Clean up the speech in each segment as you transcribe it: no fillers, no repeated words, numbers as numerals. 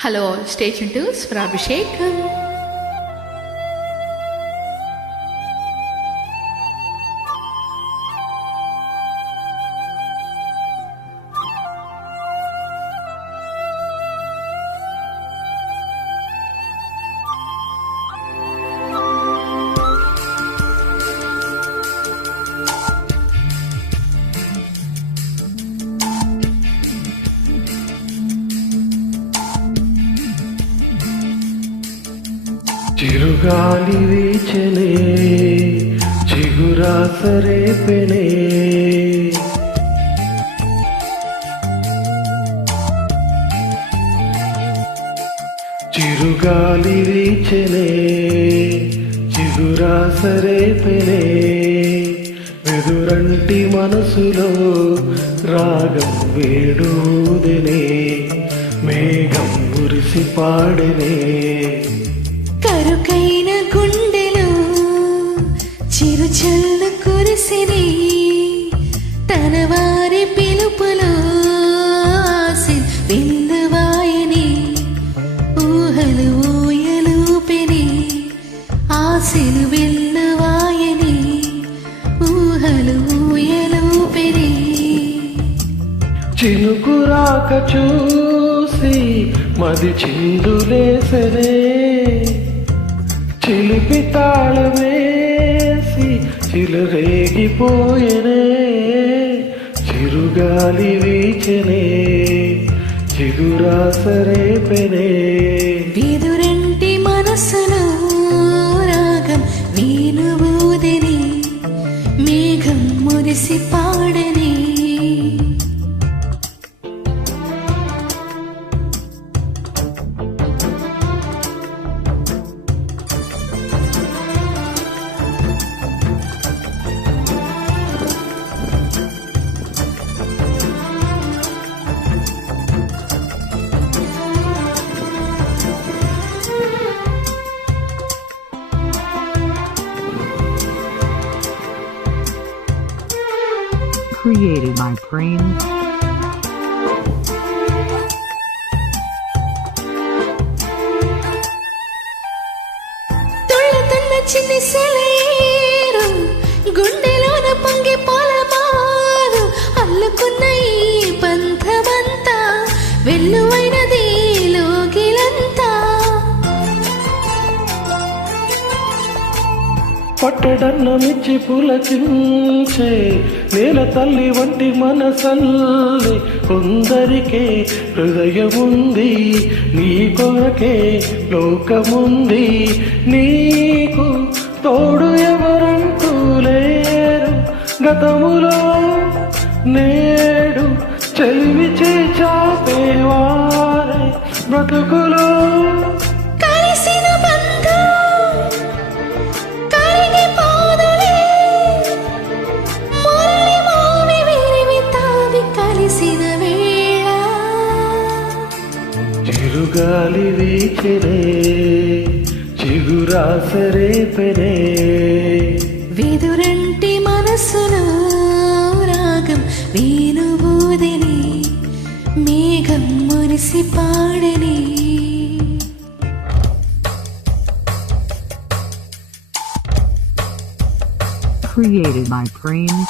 Hello, stay tuned to Swarabhishekam. చిరుగాలి వీచనే చిగురాసరేపెనే చిరుగాలి వీచనే చిగురాసరేపెనే వెదురంటి మనసులో రాగం వేడుదనే మేఘం మురిసి పాడనే కరుకైన గుండెలో చిరుచల్లు కురిసిని తన వారి పిలుపులో వెల్లువాయని ఊహలు ఊయలూపెని ఆశలు వెల్లువాయని ఊహలు ఊయలూపెని చినుకురాక చూసి మది చిందులేసనే చిలిపి తాళమేసి చిలరేగిపోయనే చిరుగాలి వీచనే చిగురాసరేపెనే వెదురంటి మనసులో రాగం వీణుబూదని మేఘం మురిసి పాడని Created by Prince. తుళ్ళతున్న చిన్ని సెలయేరు గుండెలోన పొంగి పొలమారు అల్లుకున్న ఈ పంథమంతా వెల్లువైనది లోగిలంతా పట్టడన్నమిచ్చి పులకించే నేల తల్లి వంటి మనసల్లి కొందరికే హృదయముంది నీ కొరకే లోకముంది నీకు తోడు ఎవరంటూ లేరు గతములో నేడు చెలివిచి చాపేవారే బ్రతుకులో కలిసిన బంధం కరిగిపోదులే మురళి మోవి విరివి తావి కలిసిన వేళ చిరుగాలి వీచనే చిగురాసరేపెనే వెదురంటి మనసులో రాగం వీణుబూదని మేఘం మురిసి పాడని Created by Prince.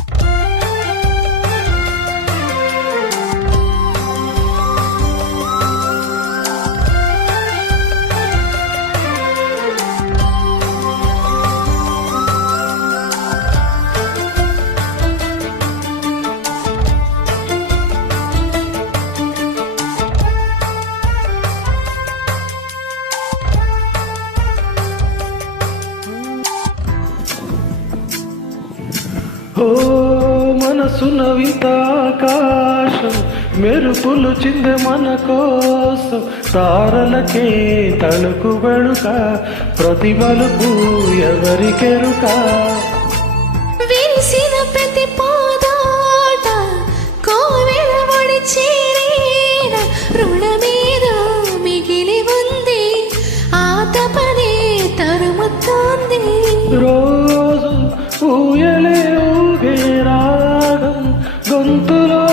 ఓ మనసున వింత ఆకాశం మెరుపులు చిందే మన కోసం తారలకే తలుకు వెళుక ప్రతి మలుపు ఎవరికెరుక విరిసిన ప్రతి పోదాట కోవెల ఒడి చేరిన రుణమేదో మిగిలి ఉంది ఆ తపనే తరుముతోంది రోజు ఊయలే ఊగే రాగం గొంతులో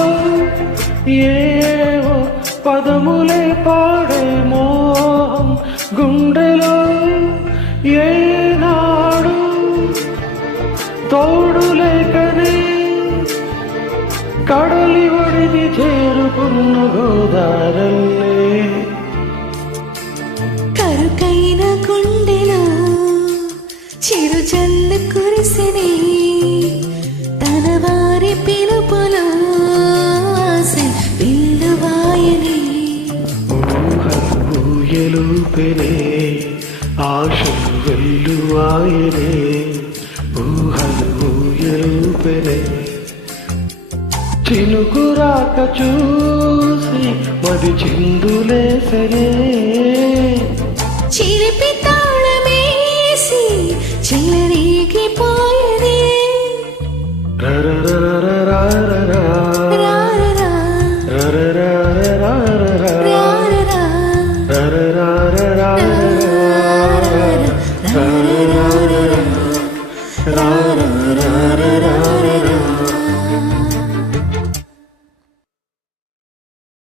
ఏవో పదములే పాడే మో గుండెలో ఏనాడు తోడు లేకనే కడలి ఒడిని చేరుకున్న గోదారల్లే కరుకైన గుండెలో చిరు చల్లు కురిసినే తన వారి పిలుపులో ఆశ పిల్లువాయని ఊయలుపెనే ఆశలు వెల్లువాయనే ఊహలు ఊయలుపెనే చినుకురాక చూసి మది చిందులేసనే చిలిపి తాళమేసి చిలరీగిపోయనే రరరరరరరరా, రారరా రరరరరరరరా, రారరా రరరరరరరరా, రరరరరరరరా,